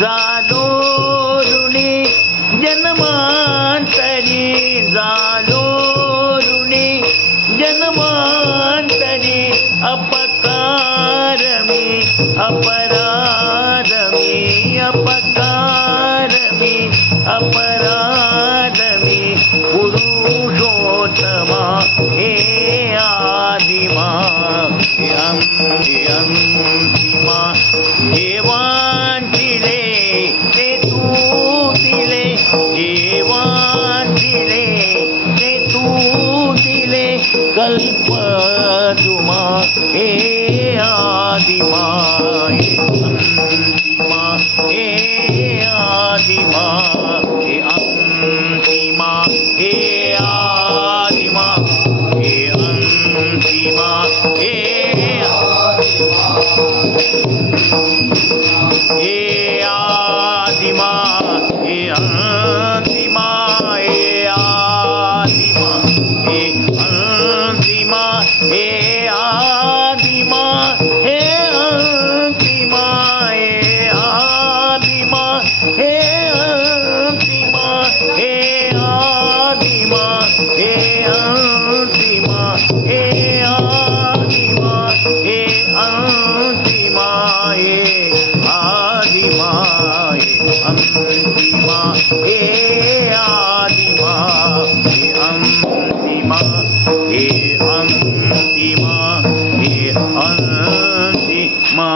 झालो ऋणी जन्मांतरी, झालो ऋणी जन्मांतरी, अपकार मी अपराध मी, अपकार मी अपराध मी, पुरुषोत्तमा हे आदिमा, हे अंतिमा, हे वांछिले ते तू दिले, हे वांछिले ते तू दिले, कल्पद्रुमा हे आदिमा, हे अंतिमा, हे आदिमा, हे अंतिमा, हे आदिमा, हे अंतिमा, हे हे आदिमा, हे अंतिमा, हे आदिमा, हे अंतिमा, हे आदिमा, हे अंतिमा, हे आदिमा, हे अंतिमा, हे आदिमा, हे अंतिमा, हे आदिमा, हे अंतिमा, हे आदिमा, हे अंतिमा, हे आदिमा, हे अंतिमा, हे अंतिमा, हे अंतिमा.